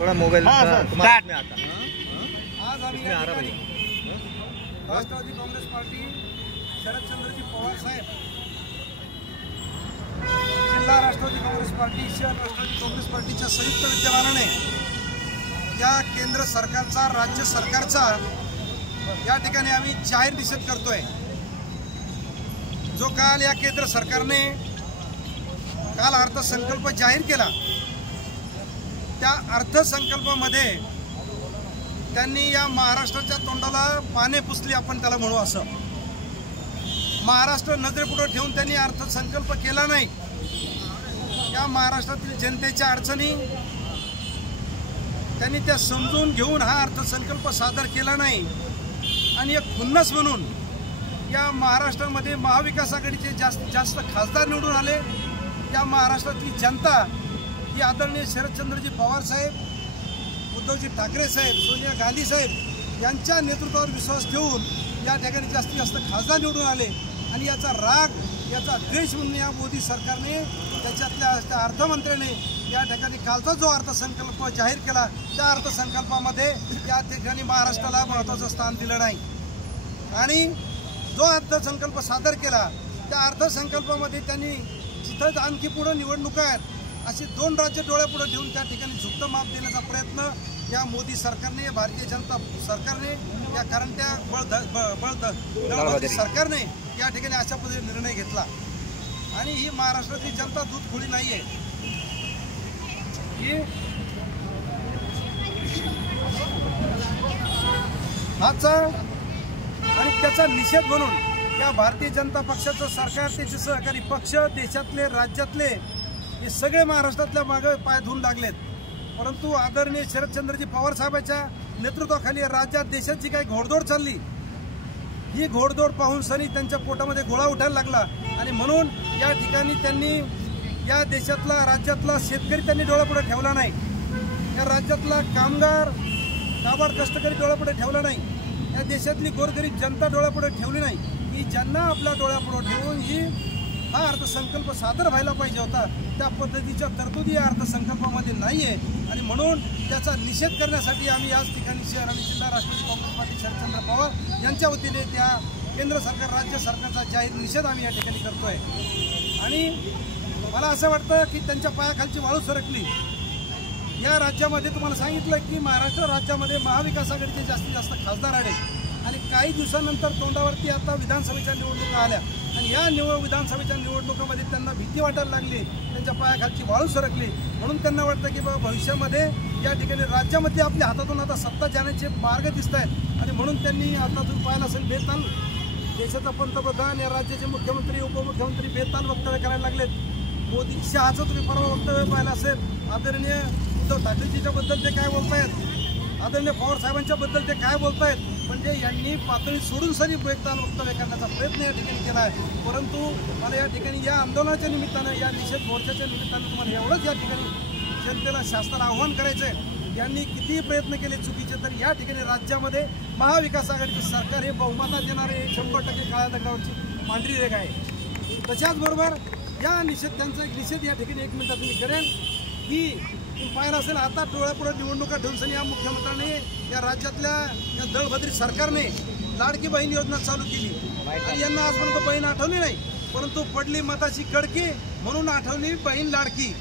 थोड़ा mobile start में आता। आज आम्ही या ठिकाणी राष्ट्रवादी काँग्रेस पार्टी शरदचंद्रजी पवार साहेब जिल्हा राष्ट्रवादी काँग्रेस पार्टी शहर राष्ट्रवादी काँग्रेस पार्टीच्या संयुक्त विद्यमानाने या केंद्र सरकारचा राज्य सरकारचा या ठिकाणी आम्ही जाहीर निषेध करतोय। जो काल या केंद्र सरकारने काल अर्थसंकल्प जाहीर केला त्या अर्थसंकल्पामध्ये त्यांनी या महाराष्ट्राच्या तोंडाला पाने पुसली आपण त्याला म्हणू असं। महाराष्ट्र नजरेपुढे ठेवून त्यांनी अर्थसंकल्प केला नाही। या महाराष्ट्रातील जनतेच्या अडचणी त्यांनी त्या समजून घेऊन हा अर्थसंकल्प सादर केला नाही आणि एक खुन्नस म्हणून या महाराष्ट्रामध्ये महाविकास आघाडीचे जास्तीत जास्त खासदार निवडून आले। या महाराष्ट्रातली जनता ही आदरणीय शरदचंद्रजी पवार साहेब, उद्धवजी ठाकरे साहेब, सोनिया गांधी साहेब यांच्या नेतृत्वावर विश्वास ठेवून या ठिकाणी जास्तीत जास्त खासदार निवडून आले आणि याचा राग, याचा द्वेष म्हणून या मोदी सरकारने त्याच्यातल्या अर्थमंत्र्याने या ठिकाणी कालचा जो अर्थसंकल्प जाहीर केला त्या अर्थसंकल्पामध्ये या ठिकाणी महाराष्ट्राला महत्त्वाचं स्थान दिलं नाही आणि जो अर्थसंकल्प सादर केला त्या अर्थसंकल्पामध्ये त्यांनी जिथं आणखी पुढे निवडणुका आहेत अशी दोन राज्य डोळ्यापुढे ठेवून त्या ठिकाणी झुकतं माप देण्याचा प्रयत्न या मोदी सरकारने, भारतीय जनता सरकारने, या करंट्या दळभद्री सरकारने या ठिकाणी अशा पद्धतीने निर्णय घेतला आणि ही महाराष्ट्रातली जनता दूध खुली नाही आहे की हाचा आणि त्याचा निषेध म्हणून या भारतीय जनता पक्षाचं सरकार, त्याचे सहकारी पक्ष, देशातले राज्यातले हे सगळे महाराष्ट्रातल्या मागे पाय धुवून लागलेत। परंतु आदरणीय शरदचंद्रजी पवार साहेबांच्या नेतृत्वाखाली राज्यात देशाची काही घोडदौड चालली, ही घोडदौड पाहून सनी त्यांच्या पोटामध्ये गोळा उठायला लागला आणि म्हणून या ठिकाणी त्यांनी या देशातला, राज्यातला शेतकरी त्यांनी डोळ्यापुढे ठेवला नाही, या राज्यातला कामगार, काबाड कष्टकरी डोळ्यापुढे ठेवला नाही, या देशातली गोरगरीब जनता डोळ्यापुढे ठेवली नाही। ही ज्यांना आपल्या डोळ्यापुढे ठेवून ही हा अर्थसंकल्प सादर व्हायला पाहिजे होता त्या पद्धतीच्या तरतुदी या अर्थसंकल्पामध्ये नाही आहे आणि म्हणून त्याचा निषेध करण्यासाठी आम्ही याच ठिकाणी शहर आणि जिल्हा राष्ट्रवादी काँग्रेस पार्टी शरदचंद्र पवार यांच्या वतीने त्या केंद्र सरकार, राज्य सरकारचा जाहीर निषेध आम्ही या ठिकाणी करतोय आणि मला असं वाटतं की त्यांच्या पायाखालची वाळू सरकली। या राज्यामध्ये तुम्हाला सांगितलं की महाराष्ट्र राज्यामध्ये महाविकास आघाडीचे जास्तीत जास्त खासदार आले आणि काही दिवसानंतर तोंडावरती आता विधानसभेच्या निवडणुका आल्या आणि या विधानसभेच्या निवडणुकामध्ये त्यांना भीती वाटायला लागली, त्यांच्या पायाखालची वाळू सरकली म्हणून त्यांना वाटतं की बाबा भविष्यामध्ये या ठिकाणी राज्यामध्ये आपल्या हातातून आता सत्ता जाण्याचे मार्ग दिसत आहेत आणि म्हणून त्यांनी आता तुम्ही पाहिलं असेल बेताल देशाचा पंतप्रधान, या राज्याचे मुख्यमंत्री, उपमुख्यमंत्री बेताल वक्तव्य करायला लागलेत। मोदी शहाचं तुम्ही परवा वक्तव्य पाहिलं असेल, आदरणीय उद्धव ठाकरेजीच्या बद्दल ते काय बोलतायत, आदरणीय पवार साहेबांच्या बद्दल ते काय बोलतायत, म्हणजे यांनी पातळी सोडून सरी बेताल वक्तव्य करण्याचा प्रयत्न या ठिकाणी केला आहे। परंतु मला या ठिकाणी या आंदोलनाच्या निमित्तानं, या निषेध मोर्चाच्या निमित्तानं तुम्हाला एवढंच या ठिकाणी जनतेला शासनाला आव्हान करायचं आहे, यांनी कितीही प्रयत्न केले चुकीचे तर या ठिकाणी राज्यामध्ये महाविकास आघाडीचे सरकार हे बहुमतात येणारे 100% काळ्या दगडावरची पांढरी रेघ आहे। त्याच्याचबरोबर या त्यांचा एक निषेध या ठिकाणी 1 मिनिटात मी करेन की पाहिलं असेल आता डोळ्यापुढे निवडणुका ठेवून या मुख्यमंत्र्यांनी, या राज्यातल्या या दळभद्री सरकारने लाडकी बहीण योजना चालू केली आणि यांना आजपर्यंत बहीण आठवली नाही, परंतु पडली मताची कडकी म्हणून आठवली बहीण लाडकी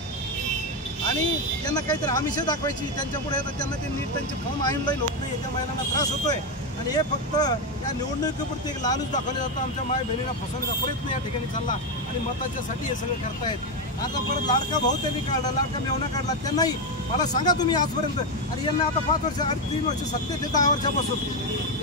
आणि त्यांना काहीतरी आमिषं दाखवायची त्यांच्यापुढे येतात, त्यांना ते नीट त्यांचे फॉर्म ऑनलाईन होत नाही, त्या महिलांना त्रास होतोय आणि हे फक्त या निवडणुकीपुरती एक लालूच दाखवले जातं। आमच्या माय बहिणीला फसवण्याचा प्रयत्न या ठिकाणी चालला आणि मताच्यासाठी हे सगळं करतायत। आता परत लाडका भाऊ त्यांनी काढला, लाडका मेवणा काढला, त्यांनाही मला सांगा तुम्ही आजपर्यंत आणि यांना आता 5 वर्ष आणि 3 वर्ष सत्तेत ते 10 वर्षापासून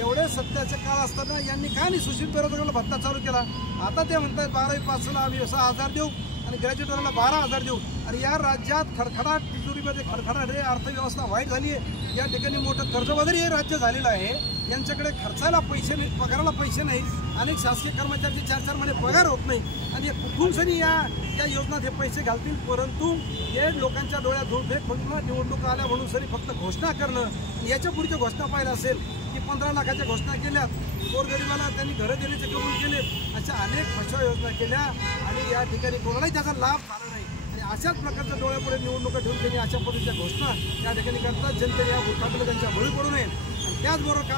एवढे सत्याचे काळ असताना यांनी काय नाही सुशील बेरोजगाराला भत्ता चालू केला। आता ते म्हणतात 12वी पासला आम्ही 6,000 देऊ आणि ग्रॅज्युएटवाल्याला 12,000 देऊ आणि या राज्यात खडखडाट, तिजोरीमध्ये खडखडाट आहे, अर्थव्यवस्था वाईट झाली आहे, या ठिकाणी मोठं कर्जबाजारी हे राज्य झालेलं आहे, यांच्याकडे खर्चायला पैसे नाही, पगाराला पैसे नाही, अनेक शासकीय कर्मचाऱ्यांचे 4-4 महिने पगार होत नाही आणि कुठून सनी या योजनात हे पैसे घालतील। परंतु हे लोकांच्या डोळ्यात धूळ फेक म्हणून निवडणुका आल्या म्हणून सरी फक्त घोषणा करणं, याच्या पुढच्या घोषणा पाहिल्या असेल की 15 लाखाच्या घोषणा केल्यात, गोरगरिबाला त्यांनी घरं देण्याचे कबूल केले, अशा अनेक फसव्या योजना केल्या आणि या ठिकाणी कोणालाही त्याचा लाभ झाला नाही। अशाच प्रकारच्या डोळ्यापुढे निवडणुका ठेवून त्यांनी अशा पद्धतीच्या घोषणा त्या ठिकाणी करतात. जनतेने या मूर्खाकडे त्यांच्या बळी पडू नये. त्याचबरोबर